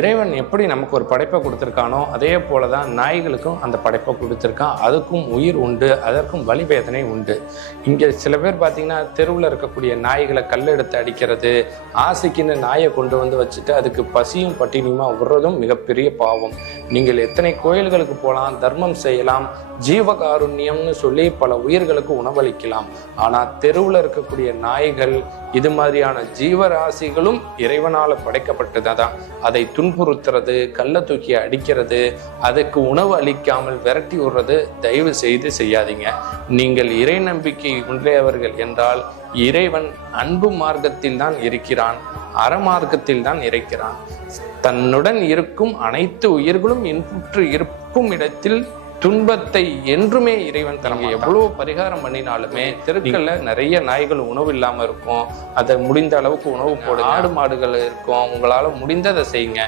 இறைவன் எப்படி நமக்கு ஒரு படைப்பை கொடுத்துருக்கானோ அதே போல தான் நாய்களுக்கும் அந்த படைப்பை கொடுத்துருக்கான். அதுக்கும் உயிர் உண்டு, அதற்கும் வலிவேதனை உண்டு. இங்கே சில பேர் பார்த்தீங்கன்னா தெருவில் இருக்கக்கூடிய நாய்களை கல்லெடுத்து அடிக்கிறது, ஆசைக்குன்னு நாயை கொண்டு வந்து வச்சுட்டு அதுக்கு பசியும் பட்டினியுமா விடுறதும் மிகப்பெரிய பாவம். நீங்கள் எத்தனை கோயில்களுக்கு போகலாம், தர்மம் செய்யலாம், ஜீவகாருண்யம்னு சொல்லி பல உயிர்களுக்கு உணவளிக்கலாம். ஆனால் தெருவில் இருக்கக்கூடிய நாய்கள் இது மாதிரியான ஜீவராசிகளும் இறைவனால் படைக்கப்பட்டதான். அதை துன்புறுத்துறது, கல்லை தூக்கி அடிக்கிறது, அதுக்கு உணவு அளிக்காமல் விரட்டி விடுறது தயவு செய்து செய்யாதீங்க. நீங்கள் இறை நம்பிக்கை உடையவர்கள் என்றால் இறைவன் அன்பு மார்க்கத்தில் தான் இருக்கிறான், அறமார்க்கத்தில் தான் இருக்கிறான். தன்னுடன் இருக்கும் அனைத்து உயிர்களும் இன்புற்று இருக்கும் இடத்தில் துன்பத்தை என்றுமே இறைவன் தரங்க. எவ்வளவு பரிகாரம் பண்ணினாலுமே தெருக்கள்ல நிறைய நாய்கள் உணவு இல்லாம இருக்கும். அதை முடிந்த அளவுக்கு உணவு போடுங்க. ஆடு மாடுகள் இருக்கும், உங்களால முடிந்ததை செய்யுங்க.